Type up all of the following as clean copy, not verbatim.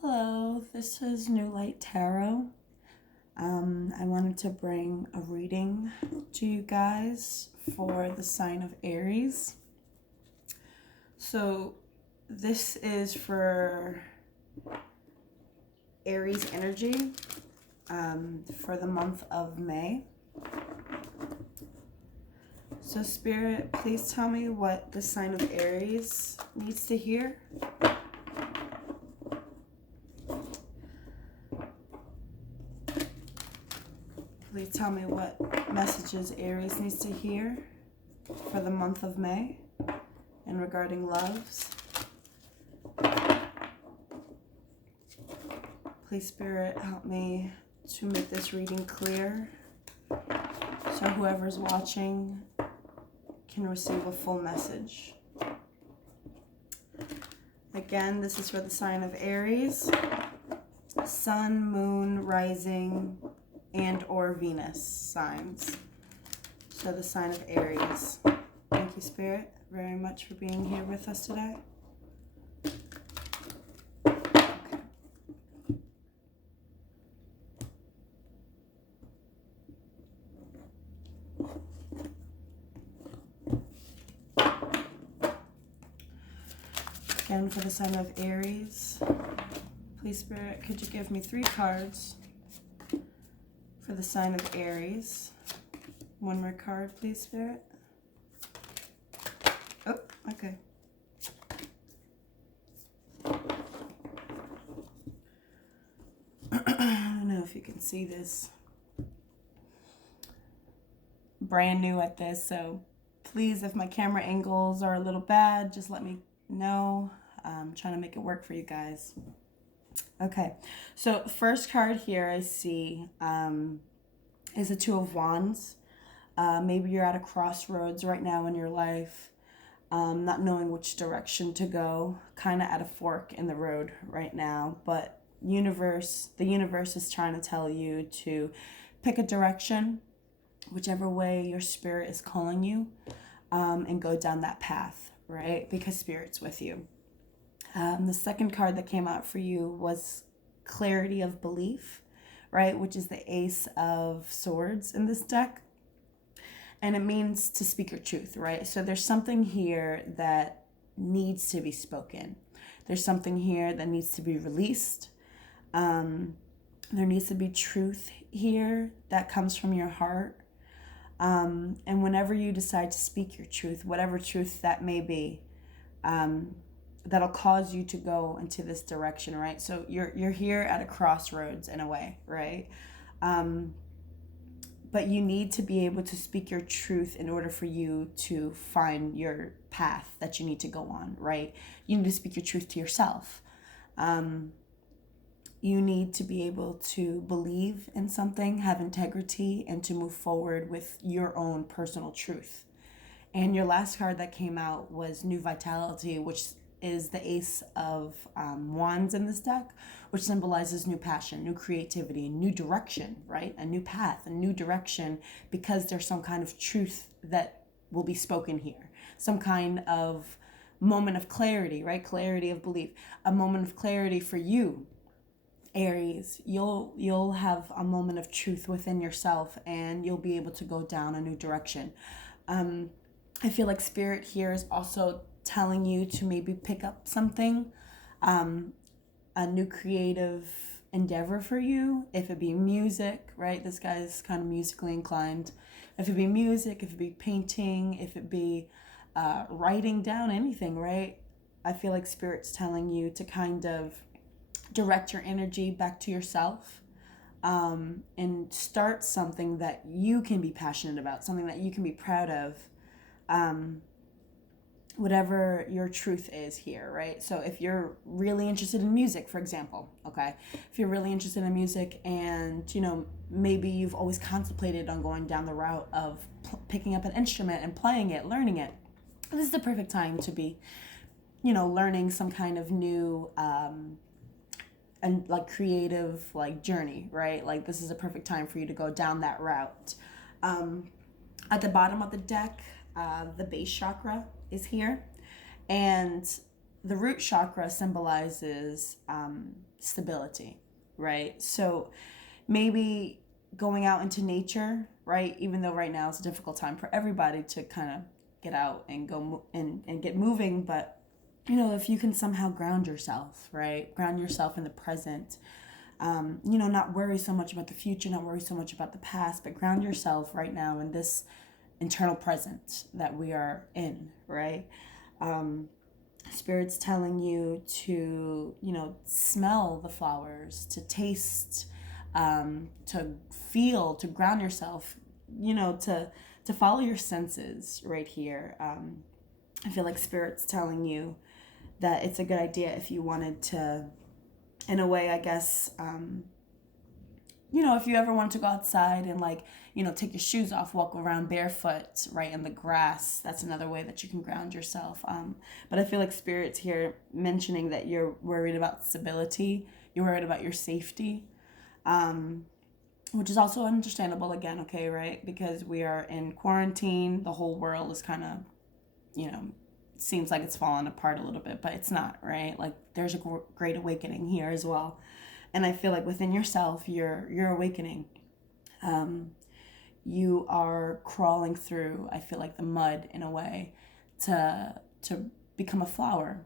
Hello, this is New Light Tarot. I wanted to bring a reading to you guys for the sign of Aries. So this is for Aries energy for the month of May. So Spirit, please tell me what the sign of Aries needs to hear. Please tell me what messages Aries needs to hear for the month of May and regarding loves. Please, Spirit, help me to make this reading clear so whoever's watching can receive a full message. Again, this is for the sign of Aries, Sun, Moon, Rising, and or Venus signs. So the sign of Aries. Thank you, Spirit, very much for being here with us today. Okay. Again, for the sign of Aries, please, Spirit, could you give me 3 cards for the sign of Aries? One more card, please, Spirit. Oh, okay. I don't know if you can see this. Brand new at this, so please, if my camera angles are a little bad, just let me know. I'm trying to make it work for you guys. Okay, so first card here I see is the Two of Wands. Maybe you're at a crossroads right now in your life, not knowing which direction to go, kind of at a fork in the road right now, but the universe is trying to tell you to pick a direction, whichever way your spirit is calling you, and go down that path, right? Because Spirit's with you. The second card that came out for you was Clarity of Belief, right? Which is the Ace of Swords in this deck. And it means to speak your truth, right? So there's something here that needs to be spoken. There's something here that needs to be released. There needs to be truth here that comes from your heart. And whenever you decide to speak your truth, whatever truth that may be, that'll cause you to go into this direction, right? So you're here at a crossroads in a way, right? But you need to be able to speak your truth in order for you to find your path that you need to go on, right? You need to speak your truth to yourself. You need to be able to believe in something, have integrity, and to move forward with your own personal truth. And your last card that came out was New Vitality, which is the Ace of Wands in this deck, which symbolizes new passion, new creativity, new direction, right? A new path, a new direction, because there's some kind of truth that will be spoken here. Some kind of moment of clarity, right? Clarity of belief. A moment of clarity for you, Aries. You'll have a moment of truth within yourself, and you'll be able to go down a new direction. I feel like Spirit here is also telling you to maybe pick up something, a new creative endeavor for you. If it be music, right? This guy's kind of musically inclined. If it be music, if it be painting, if it be writing down anything, right? I feel like Spirit's telling you to kind of direct your energy back to yourself, and start something that you can be passionate about, something that you can be proud of. Whatever your truth is here, right? So if you're really interested in music, for example, okay? If you're really interested in music and, maybe you've always contemplated on going down the route of picking up an instrument and playing it, learning it, this is the perfect time to be, learning some kind of new, and like creative journey, right? Like this is a perfect time for you to go down that route. At the bottom of the deck, the base chakra is here, and the root chakra symbolizes stability, right? So maybe going out into nature, right? Even though right now it's a difficult time for everybody to kind of get out and and get moving, but if you can somehow ground yourself, right? Ground yourself in the present. Not worry so much about the future, not worry so much about the past, but ground yourself right now in this internal present that we are in, right? Spirit's telling you to, smell the flowers, to taste, to feel, to ground yourself, to follow your senses right here. I feel like Spirit's telling you that it's a good idea if you wanted to, in a way, I guess, if you ever wanted to go outside and take your shoes off, walk around barefoot, right, in the grass, that's another way that you can ground yourself. But I feel like Spirit's here mentioning that you're worried about stability, you're worried about your safety, which is also understandable again, okay, right? Because we are in quarantine, the whole world is kind of, seems like it's falling apart a little bit, but it's not, right? Like there's a great awakening here as well. And I feel like within yourself, you're awakening. You are crawling through, I feel like, the mud in a way to become a flower.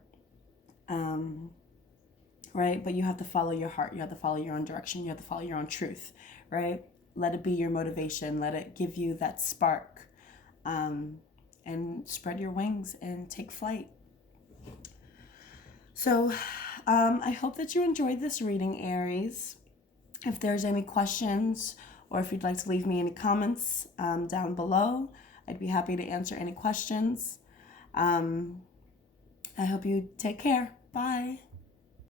Right? But you have to follow your heart. You have to follow your own direction. You have to follow your own truth, right? Let it be your motivation. Let it give you that spark. And spread your wings and take flight. So I hope that you enjoyed this reading, Aries. If there's any questions or if you'd like to leave me any comments down below, I'd be happy to answer any questions. I hope you take care. Bye.